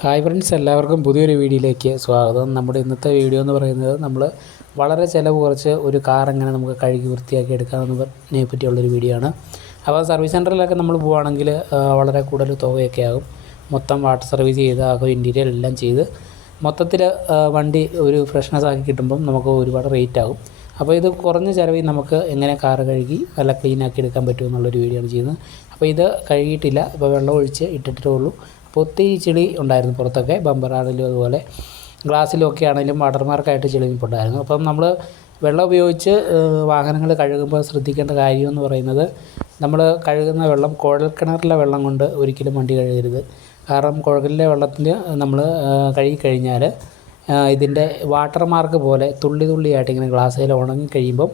Hi friends, എല്ലാവർക്കും പുതിയൊരു വീഡിയോയിലേക്ക് സ്വാഗതം. നമ്മുടെ ഇന്നത്തെ വീഡിയോ എന്ന് പറയുന്നത് നമ്മൾ വളരെ ചിലവ് കുറച്ച് ഒരു കാർ എങ്ങനെ നമുക്ക് കഴുകി വൃത്തിയാക്കി എടുക്കാമെന്നതിനെ പറ്റിയുള്ളൊരു വീഡിയോ ആണ്. അപ്പോൾ സർവീസ് സെൻറ്ററിലൊക്കെ നമ്മൾ പോവുകയാണെങ്കിൽ വളരെ കൂടുതൽ തുകയൊക്കെ ആകും. മൊത്തം വാട്ടർ സർവീസ് ചെയ്ത് ആകും, ഇൻറ്റീരിയർ എല്ലാം ചെയ്ത് മൊത്തത്തിൽ വണ്ടി ഒരു ഫ്രഷ്നെസ് ആക്കി കിട്ടുമ്പം നമുക്ക് ഒരുപാട് റേറ്റ് ആകും. അപ്പോൾ ഇത് കുറഞ്ഞ ചിലവിൽ നമുക്ക് എങ്ങനെ കാർ കഴുകി നല്ല ക്ലീനാക്കി എടുക്കാൻ പറ്റുമെന്നുള്ളൊരു വീഡിയോ ആണ് ചെയ്യുന്നത്. അപ്പോൾ ഇത് കഴുകിയിട്ടില്ല, ഇപ്പോൾ വെള്ളം ഒഴിച്ച് ഇട്ടിട്ടേ ഉള്ളൂ. അപ്പോൾ ഒത്തിരി ചെളി ഉണ്ടായിരുന്നു പുറത്തൊക്കെ, ബമ്പറാണെങ്കിലും അതുപോലെ ഗ്ലാസ്സിലും ഒക്കെ ആണെങ്കിലും വാട്ടർമാർക്കായിട്ട് ചെളി നിൽപ്പുണ്ടായിരുന്നു. അപ്പം നമ്മൾ വെള്ളം ഉപയോഗിച്ച് വാഹനങ്ങൾ കഴുകുമ്പോൾ ശ്രദ്ധിക്കേണ്ട കാര്യമെന്ന് പറയുന്നത്, നമ്മൾ കഴുകുന്ന വെള്ളം കുഴൽക്കിണറിലെ വെള്ളം കൊണ്ട് ഒരിക്കലും വണ്ടി കഴുകരുത്. കാരണം കുഴലിലെ വെള്ളത്തിൽ നമ്മൾ കഴുകിക്കഴിഞ്ഞാൽ ഇതിൻ്റെ വാട്ടർമാർക്ക് പോലെ തുള്ളി തുള്ളിയായിട്ട് ഇങ്ങനെ ഗ്ലാസ്സിൽ ഉണങ്ങി കഴിയുമ്പം,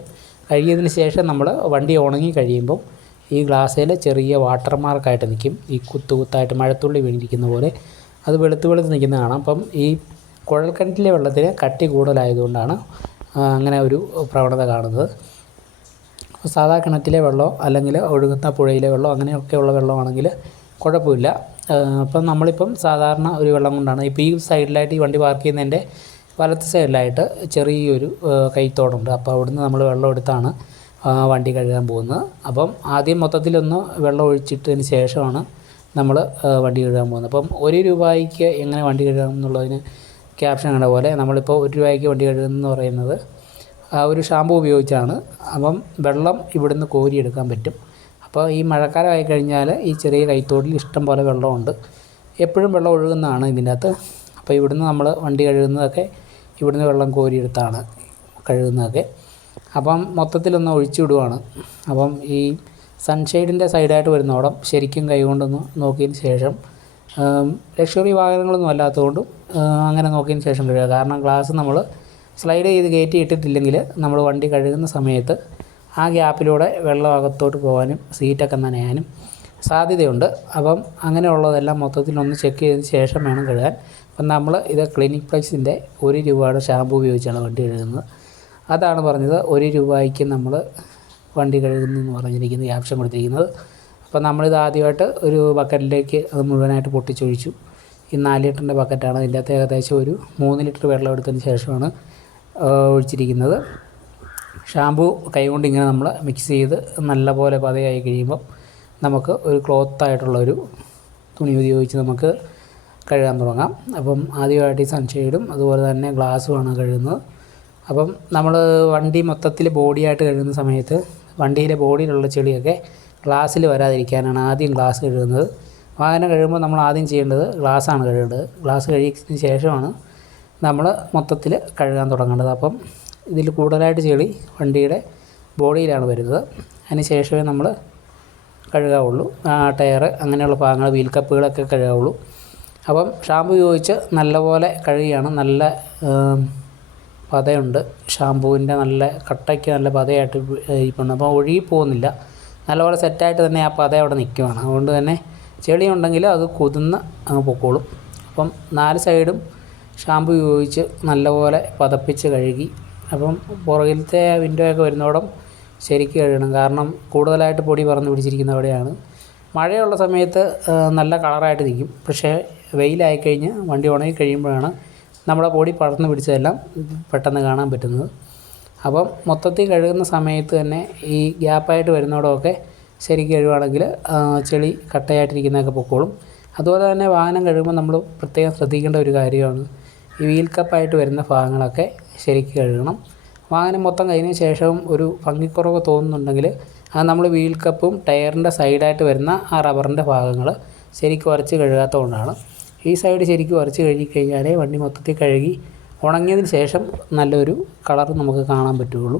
കഴുകിയതിന് ശേഷം നമ്മൾ വണ്ടി ഉണങ്ങി കഴിയുമ്പം ഈ ഗ്ലാസ്സിൽ ചെറിയ വാട്ടർമാർക്കായിട്ട് നിൽക്കും. ഈ കുത്തായിട്ട് മഴത്തുള്ളി വീണിരിക്കുന്ന പോലെ അത് വെളുത്ത് നിൽക്കുന്ന കാണാം. അപ്പം ഈ കുഴൽക്കിണറ്റിലെ വെള്ളത്തിന് കട്ടി കൂടുതലായതുകൊണ്ടാണ് അങ്ങനെ ഒരു പ്രവണത കാണുന്നത്. സാധാ കിണറ്റിലെ വെള്ളമോ അല്ലെങ്കിൽ ഒഴുകുന്ന പുഴയിലെ വെള്ളമോ അങ്ങനെയൊക്കെയുള്ള വെള്ളമാണെങ്കിൽ കുഴപ്പമില്ല. അപ്പം നമ്മളിപ്പം സാധാരണ ഒരു വെള്ളം കൊണ്ടാണ് ഇപ്പോൾ ഈ സൈഡിലായിട്ട് ഈ വണ്ടി പാർക്ക് ചെയ്യുന്നതിൻ്റെ വലത്ത് സൈഡിലായിട്ട് ചെറിയൊരു കൈത്തോടുണ്ട്. അപ്പോൾ അവിടുന്ന് നമ്മൾ വെള്ളം എടുത്താണ് വണ്ടി കഴുകാൻ പോകുന്നത്. അപ്പം ആദ്യം മൊത്തത്തിലൊന്ന് വെള്ളം ഒഴിച്ചിട്ടതിന് ശേഷമാണ് നമ്മൾ വണ്ടി കഴുകാൻ പോകുന്നത്. അപ്പം ₹1 എങ്ങനെ വണ്ടി കഴുകാം എന്നുള്ളതിന് ക്യാപ്ഷൻ കണ്ട പോലെ നമ്മളിപ്പോൾ ₹1 വണ്ടി കഴുകുന്നതെന്ന് പറയുന്നത് ഒരു ഷാമ്പു ഉപയോഗിച്ചാണ്. അപ്പം വെള്ളം ഇവിടുന്ന് കോരിയെടുക്കാൻ പറ്റും. അപ്പോൾ ഈ മഴക്കാലമായി കഴിഞ്ഞാൽ ഈ ചെറിയ കൈത്തോടിൽ ഇഷ്ടം പോലെ വെള്ളമുണ്ട്, എപ്പോഴും വെള്ളം ഒഴുകുന്നതാണ് ഇതിൻ്റെ അകത്ത്. അപ്പോൾ ഇവിടുന്ന് നമ്മൾ വണ്ടി കഴുകുന്നതൊക്കെ ഇവിടുന്ന് വെള്ളം കോരിയെടുത്താണ് കഴുകുന്നതൊക്കെ. അപ്പം മൊത്തത്തിലൊന്ന് ഒഴിച്ചു വിടുവാണ്. അപ്പം ഈ സൺഷെയ്ഡിൻ്റെ സൈഡായിട്ട് വരുന്നോടം ശരിക്കും കൈകൊണ്ടൊന്ന് നോക്കിയതിന് ശേഷം, ലക്ഷറി വാഹനങ്ങളൊന്നും അല്ലാത്തതുകൊണ്ടും അങ്ങനെ നോക്കിയതിന് ശേഷം കഴുകുക. കാരണം ഗ്ലാസ് നമ്മൾ സ്ലൈഡ് ചെയ്ത് കയറ്റി ഇട്ടിട്ടില്ലെങ്കിൽ നമ്മൾ വണ്ടി കഴുകുന്ന സമയത്ത് ആ ഗ്യാപ്പിലൂടെ വെള്ളം അകത്തോട്ട് പോകാനും സീറ്റൊക്കെ നനയാനും സാധ്യതയുണ്ട്. അപ്പം അങ്ങനെയുള്ളതെല്ലാം മൊത്തത്തിലൊന്ന് ചെക്ക് ചെയ്തതിന് ശേഷം വേണം കഴുകാൻ. അപ്പം നമ്മൾ ഇത് ക്ലിനിക് പ്ലസിൻ്റെ ₹1 ഷാമ്പു ഉപയോഗിച്ചാണ് വണ്ടി കഴുകുന്നത്. അതാണ് പറഞ്ഞത് ₹1 നമ്മൾ വണ്ടി കഴുകുന്നതെന്ന് പറഞ്ഞിരിക്കുന്നത്, ക്യാപ്ഷൻ കൊടുത്തിരിക്കുന്നത്. അപ്പോൾ നമ്മളിത് ആദ്യമായിട്ട് ഒരു ബക്കറ്റിലേക്ക് അത് മുഴുവനായിട്ട് പൊട്ടിച്ചൊഴിച്ചു. ഈ 4 ലിറ്ററിൻ്റെ ബക്കറ്റാണ്. ഇതിൻ്റെ അകത്ത് ഏകദേശം ഒരു 3 ലിറ്റർ വെള്ളം എടുത്തതിന് ശേഷമാണ് ഒഴിച്ചിരിക്കുന്നത്. ഷാമ്പു കൈകൊണ്ട് ഇങ്ങനെ നമ്മൾ മിക്സ് ചെയ്ത് നല്ലപോലെ പതയായി കഴിയുമ്പം നമുക്ക് ഒരു ക്ലോത്തായിട്ടുള്ളൊരു തുണി ഉപയോഗിച്ച് നമുക്ക് കഴുകാൻ തുടങ്ങാം. അപ്പം ആദ്യമായിട്ട് ഈ സൺഷെയ്ഡും അതുപോലെ തന്നെ ഗ്ലാസ്സുമാണ് കഴുകുന്നത്. അപ്പം നമ്മൾ വണ്ടി മൊത്തത്തിൽ ബോഡിയായിട്ട് കഴുകുന്ന സമയത്ത് വണ്ടിയിലെ ബോഡിയിലുള്ള ചെളിയൊക്കെ ഗ്ലാസ്സിൽ വരാതിരിക്കാനാണ് ആദ്യം ഗ്ലാസ് കഴുകുന്നത്. വാഹനം കഴുകുമ്പോൾ നമ്മൾ ആദ്യം ചെയ്യേണ്ടത് ഗ്ലാസ്സാണ് കഴുകേണ്ടത്. ഗ്ലാസ് കഴുകിയതിന് ശേഷമാണ് നമ്മൾ മൊത്തത്തിൽ കഴുകാൻ തുടങ്ങേണ്ടത്. അപ്പം ഇതിൽ കൂടുതലായിട്ട് ചെളി വണ്ടിയുടെ ബോഡിയിലാണ് വരുന്നത്. അതിന് ശേഷമേ നമ്മൾ കഴുകാവുള്ളൂ. ടയർ അങ്ങനെയുള്ള ഭാഗങ്ങൾ, വീൽ കപ്പുകളൊക്കെ കഴുകാവുള്ളൂ. അപ്പം ഷാമ്പു ഉപയോഗിച്ച് നല്ലപോലെ കഴുകിയാണ്. നല്ല പതയുണ്ട് ഷാമ്പുവിൻ്റെ, നല്ല കട്ടയ്ക്ക് നല്ല പതയായിട്ട് ഇരിപ്പുണ്ട്. അപ്പോൾ ഒഴുകി പോകുന്നില്ല, നല്ലപോലെ സെറ്റായിട്ട് തന്നെ ആ പത അവിടെ നിൽക്കുവാണ്. അതുകൊണ്ട് തന്നെ ചെളി ഉണ്ടെങ്കിൽ അത് കുതിർന്ന് അങ്ങ് പൊക്കോളും. അപ്പം 4 സൈഡും ഷാമ്പു ഉപയോഗിച്ച് നല്ലപോലെ പതപ്പിച്ച് കഴുകി. അപ്പം പുറകിലത്തെ വിൻഡോയൊക്കെ വരുന്നോടം ശരിക്കും കഴുകണം. കാരണം കൂടുതലായിട്ട് പൊടി പറന്ന് പിടിച്ചിരിക്കുന്ന അവിടെയാണ്. മഴയുള്ള സമയത്ത് നല്ല കളറായിട്ട് നിൽക്കും. പക്ഷേ വെയിലായിക്കഴിഞ്ഞ് വണ്ടി ഉണങ്ങി കഴിയുമ്പോഴാണ് നമ്മുടെ പൊടി പടർന്ന് പിടിച്ചതെല്ലാം പെട്ടെന്ന് കാണാൻ പറ്റുന്നത്. അപ്പം മൊത്തത്തിൽ കഴുകുന്ന സമയത്ത് തന്നെ ഈ ഗ്യാപ്പായിട്ട് വരുന്നവിടമൊക്കെ ശരിക്കും കഴുകുകയാണെങ്കിൽ ചെളി കട്ടയായിട്ടിരിക്കുന്നതൊക്കെ പൊക്കോളും. അതുപോലെ തന്നെ വാഹനം കഴുകുമ്പോൾ നമ്മൾ പ്രത്യേകം ശ്രദ്ധിക്കേണ്ട ഒരു കാര്യമാണ്, ഈ വീൽ കപ്പായിട്ട് വരുന്ന ഭാഗങ്ങളൊക്കെ ശരിക്കും കഴുകണം. വാഹനം മൊത്തം കഴിഞ്ഞതിന് ശേഷവും ഒരു ഭംഗിക്കുറവ് തോന്നുന്നുണ്ടെങ്കിൽ അത് നമ്മൾ വീൽ കപ്പും ടയറിൻ്റെ സൈഡായിട്ട് വരുന്ന ആ റബ്ബറിൻ്റെ ഭാഗങ്ങൾ ശരിക്കും ഉരച്ച് കഴുകാത്തതുകൊണ്ടാണ്. ഈ സൈഡ് ശരിക്കും ഉരച്ച് കഴുകിക്കഴിഞ്ഞാലേ വണ്ടി മൊത്തത്തിൽ കഴുകി ഉണങ്ങിയതിന് ശേഷം നല്ലൊരു കളർ നമുക്ക് കാണാൻ പറ്റുകയുള്ളൂ.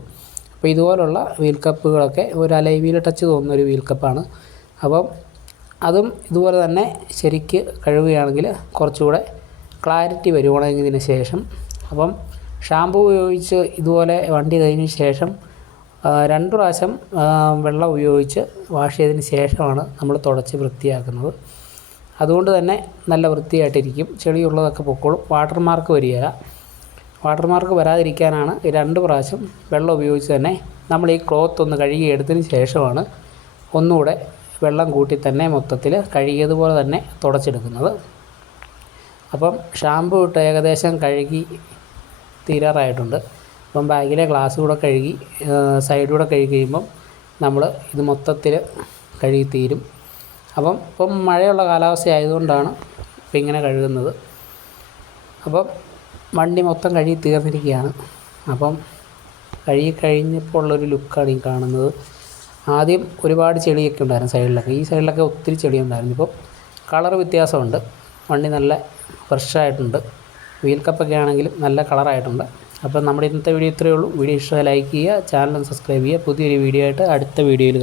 അപ്പോൾ ഇതുപോലുള്ള വീൽ കപ്പുകളൊക്കെ ഒരു അലോയ് വീൽ ടച്ച് തോന്നുന്നൊരു വീൽ കപ്പാണ്. അപ്പം അതും ഇതുപോലെ തന്നെ ശരിക്ക് കഴുകുകയാണെങ്കിൽ കുറച്ചുകൂടെ ക്ലാരിറ്റി വരും ഉണങ്ങിയതിന് ശേഷം. അപ്പം ഷാമ്പു ഉപയോഗിച്ച് ഇതുപോലെ വണ്ടി കഴിഞ്ഞതിന് ശേഷം 2 പ്രാവശ്യം വെള്ളം ഉപയോഗിച്ച് വാഷ് ചെയ്തതിന് ശേഷമാണ് നമ്മൾ തുടച്ച് വൃത്തിയാക്കുന്നത്. അതുകൊണ്ട് തന്നെ നല്ല വൃത്തിയായിട്ടിരിക്കും, ചെളിയുള്ളതൊക്കെ പൊക്കോളും, വാട്ടർമാർക്ക് വരികയില്ല. വാട്ടർമാർക്ക് വരാതിരിക്കാനാണ് 2 പ്രാവശ്യം വെള്ളം ഉപയോഗിച്ച് തന്നെ നമ്മൾ ഈ ക്ലോത്ത് ഒന്ന് കഴുകി എടുത്തതിന് ശേഷമാണ് ഒന്നുകൂടെ വെള്ളം കൂട്ടി തന്നെ മൊത്തത്തിൽ കഴുകിയതുപോലെ തന്നെ തുടച്ചെടുക്കുന്നത്. അപ്പം ഷാമ്പു ഇട്ട് ഏകദേശം കഴുകി തീരാറായിട്ടുണ്ട്. അപ്പം ബാഗിലെ ഗ്ലാസ് കൂടെ കഴുകി സൈഡൂടെ കഴുകി കഴിയുമ്പം നമ്മൾ ഇത് മൊത്തത്തിൽ കഴുകി തീരും. അപ്പം ഇപ്പം മഴയുള്ള കാലാവസ്ഥ ആയതുകൊണ്ടാണ് ഇപ്പം ഇങ്ങനെ കഴുകുന്നത്. അപ്പം വണ്ടി മൊത്തം കഴുകി തീർന്നിരിക്കുകയാണ്. അപ്പം കഴുകി കഴിഞ്ഞപ്പോൾ ഉള്ളൊരു ലുക്കാണ് ഈ കാണുന്നത്. ആദ്യം ഒരുപാട് ചെളിയൊക്കെ ഉണ്ടായിരുന്നു സൈഡിലൊക്കെ, ഈ സൈഡിലൊക്കെ ഒത്തിരി ചെളി ഉണ്ടായിരുന്നു. ഇപ്പം കളർ വ്യത്യാസമുണ്ട്, വണ്ടി നല്ല ഫ്രഷായിട്ടുണ്ട്. വീൽ കപ്പൊക്കെ ആണെങ്കിലും നല്ല കളറായിട്ടുണ്ട്. അപ്പം നമ്മുടെ ഇന്നത്തെ വീഡിയോ ഇത്രയേ ഉള്ളൂ. വീഡിയോ ഇഷ്ടമായി ലൈക്ക് ചെയ്യുക, ചാനൽ സബ്സ്ക്രൈബ് ചെയ്യുക. പുതിയൊരു വീഡിയോ ആയിട്ട് അടുത്ത വീഡിയോയിൽ കാണാം.